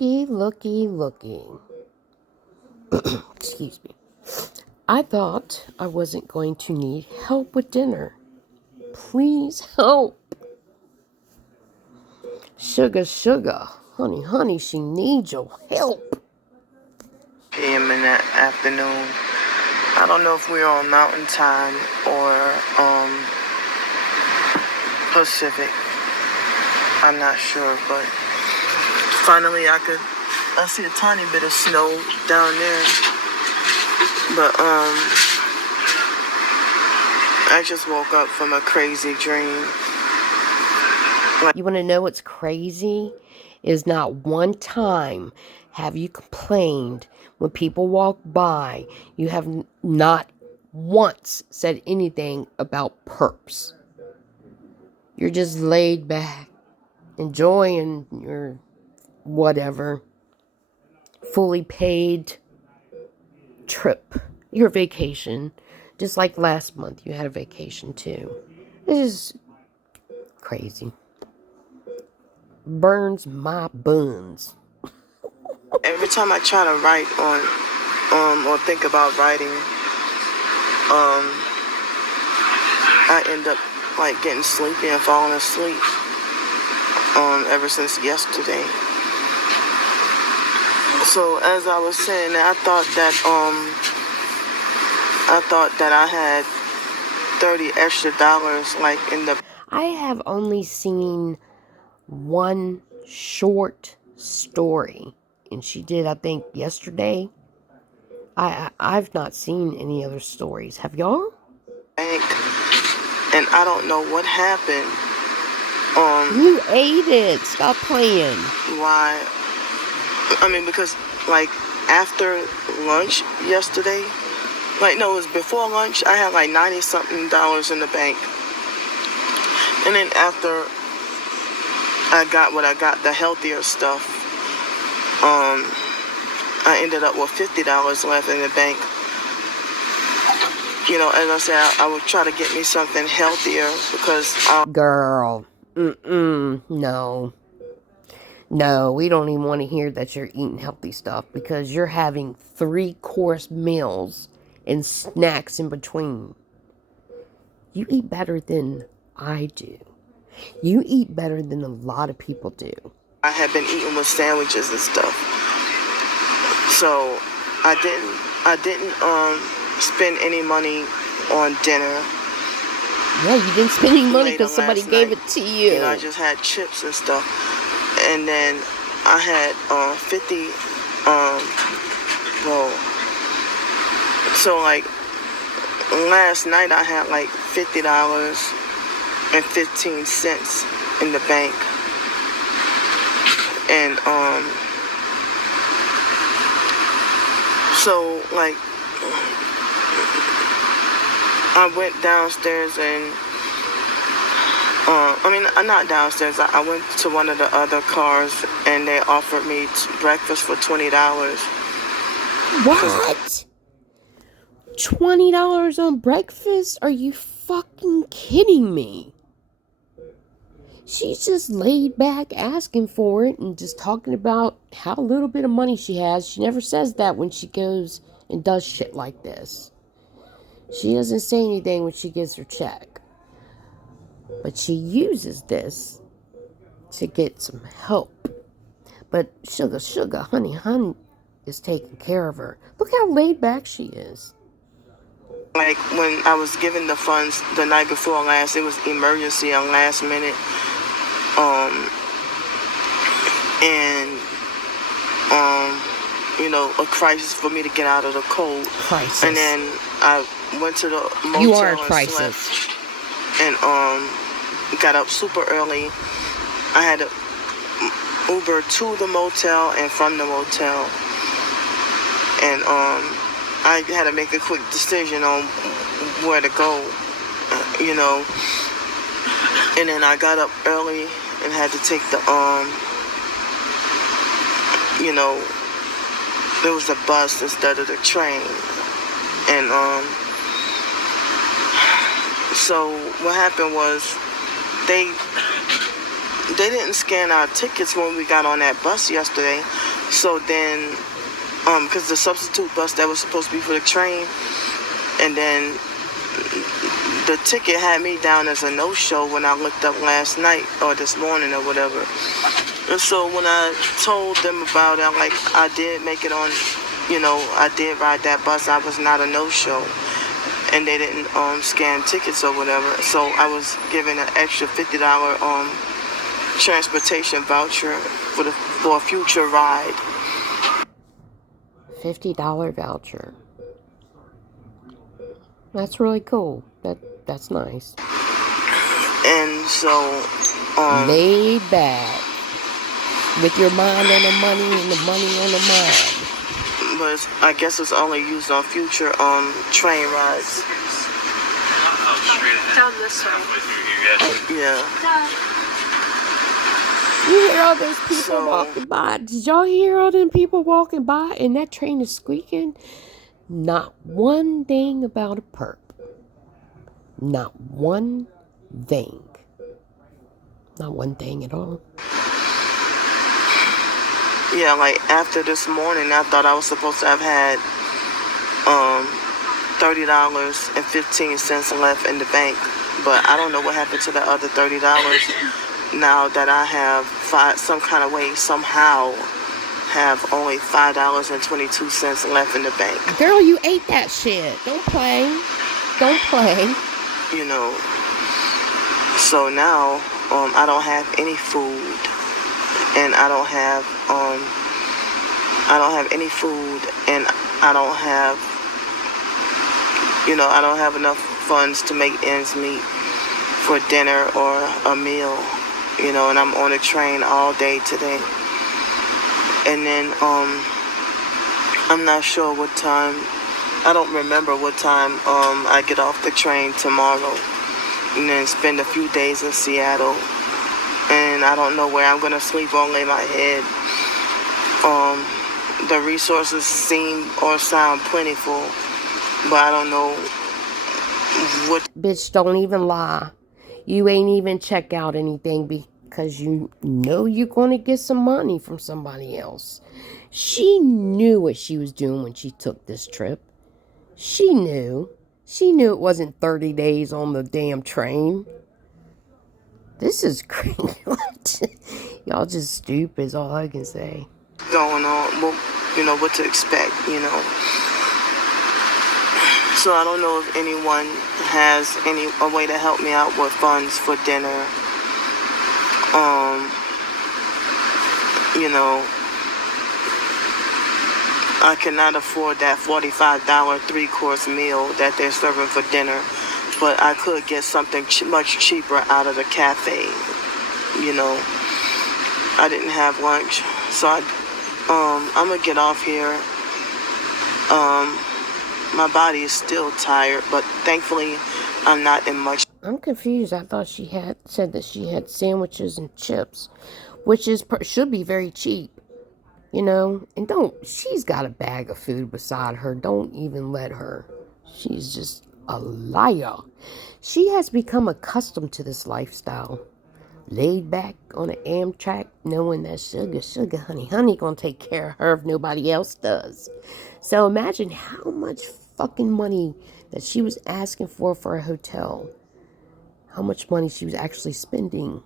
Looky. Excuse me. I thought I wasn't going to need help with dinner. Please help. Suga, honey, she needs your help. PM in the afternoon. I don't know if we're on Mountain Time or Pacific. I'm not sure, but finally I see a tiny bit of snow down there. But I just woke up from a crazy dream. You want to know what's crazy? Is not one time have you complained when people walk by. You have not once said anything about Perps. You're just laid back, enjoying your whatever fully paid trip, your vacation. Just like last month, you had a vacation too. This is crazy. Burns my buns. Every time I try to write or think about writing, I end up like getting sleepy and falling asleep. Ever since yesterday. So as I was saying, I thought that I had $30 extra like in the. I have only seen one short story, and she did, I think, yesterday. I've not seen any other stories. Have y'all? Bank, and I don't know what happened. You ate it. Stop playing. Why? I mean, because like after lunch yesterday, it was before lunch. I had like $90-something in the bank, and then after I got the healthier stuff, I ended up with $50 left in the bank. You know, as I said, I would try to get me something healthier because girl, no, we don't even want to hear that you're eating healthy stuff because you're having 3-course meals and snacks in between. You eat better than I do. You eat better than a lot of people do. I had been eating with sandwiches and stuff, so I didn't spend any money on dinner. Yeah, you didn't spend any money because somebody gave it to you. You know, I just had chips and stuff, and then I had 50. So like last night I had like $50.15 in the bank, and so like I went downstairs and not downstairs. I went to one of the other cars and they offered me breakfast for $20. What? $20 on breakfast? Are you fucking kidding me? She's just laid back asking for it and just talking about how little bit of money she has. She never says that when she goes and does shit like this. She doesn't say anything when she gets her check. But she uses this to get some help. But Suga, honey is taking care of her. Look how laid back she is. Like when I was given the funds the night before last, it was emergency and last minute. A crisis for me to get out of the cold. Crisis. And then I went to the motel. You are a crisis. And got up super early. I had to Uber to the motel and from the motel. And I had to make a quick decision on where to go, And then I got up early and had to take the, there was a bus instead of the train. And so what happened was they didn't scan our tickets when we got on that bus yesterday. So then, because the substitute bus that was supposed to be for the train, and then the ticket had me down as a no-show when I looked up last night or this morning or whatever. And so when I told them about it, like, I did make it on, I did ride that bus. I was not a no-show. And they didn't scan tickets or whatever. So I was given an extra $50 transportation voucher for a future ride. $50 voucher. That's really cool. That's nice. And so laid back with your mind on the money and the money on the mind. But I guess it's only used on future train rides. Down this way. Yeah. You hear all those people walking by? Did y'all hear all them people walking by and that train is squeaking? Not one thing about a perp. Not one thing. Not one thing at all. Yeah, like after this morning, I thought I was supposed to have had $30.15 left in the bank, but I don't know what happened to the other $30. Now that I have some kind of way somehow have only $5.22 left in the bank. Girl, you ate that shit. Don't play. Don't play. So now I don't have any food, and I don't have any food, and I don't have I don't have enough funds to make ends meet for dinner or a meal, and I'm on a train all day today. And then I'm not sure what time. I don't remember what time I get off the train tomorrow, and then spend a few days in Seattle. And I don't know where I'm gonna sleep or lay my head. The resources seem or sound plentiful, but I don't know what. Bitch, don't even lie. You ain't even check out anything because you know you're going to get some money from somebody else. She knew what she was doing when she took this trip. She knew. She knew it wasn't 30 days on the damn train. This is crazy. Y'all just stupid is all I can say. Going on, well, what to expect, So I don't know if anyone has a way to help me out with funds for dinner. I cannot afford that $45 3-course meal that they're serving for dinner, but I could get something much cheaper out of the cafe. I didn't have lunch, so I'm gonna get off here. My body is still tired, but thankfully I'm not in much. I'm confused. I thought she had said that she had sandwiches and chips, which should be very cheap, and she's got a bag of food beside her. Don't even let her. She's just a liar. She has become accustomed to this lifestyle. Laid back on an Amtrak, knowing that Suga, honey gonna take care of her if nobody else does. So imagine how much fucking money that she was asking for a hotel. How much money she was actually spending.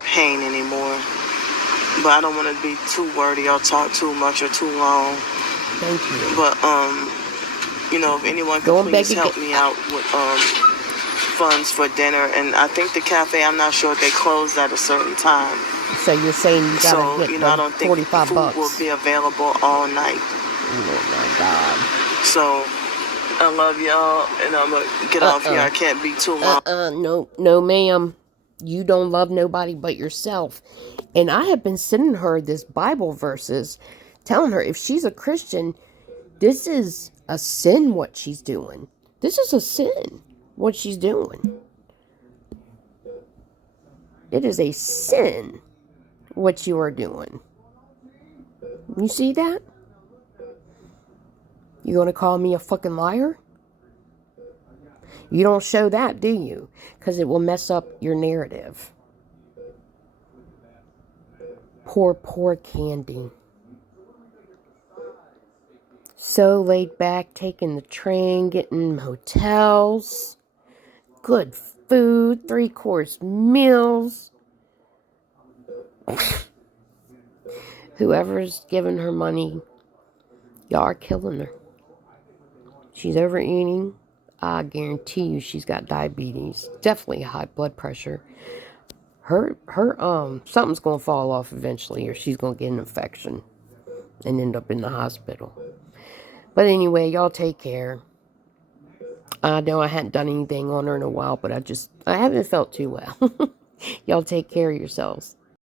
Pain anymore. But I don't want to be too wordy or talk too much or too long. Thank you. But if anyone could please help me out with funds for dinner, and I think the cafe, I'm not sure if they closed at a certain time. So you're saying you gotta get I don't think $45 food will be available all night. Oh my God. So I love y'all, and I'm gonna get off here. I can't be too long. No, ma'am. You don't love nobody but yourself. And I have been sending her this Bible verses, telling her if she's a Christian, this is a sin what she's doing. This is a sin what she's doing. It is a sin what you are doing. You see that? You gonna call me a fucking liar? You don't show that, do you? Because it will mess up your narrative. Poor Candy. So laid back, taking the train, getting hotels, good food, 3-course meals. Whoever's giving her money, y'all are killing her. She's overeating. I guarantee you she's got diabetes. Definitely high blood pressure. Her something's gonna fall off eventually, or she's gonna get an infection and end up in the hospital. But anyway, y'all take care. I know I hadn't done anything on her in a while, but I haven't felt too well. Y'all take care of yourselves.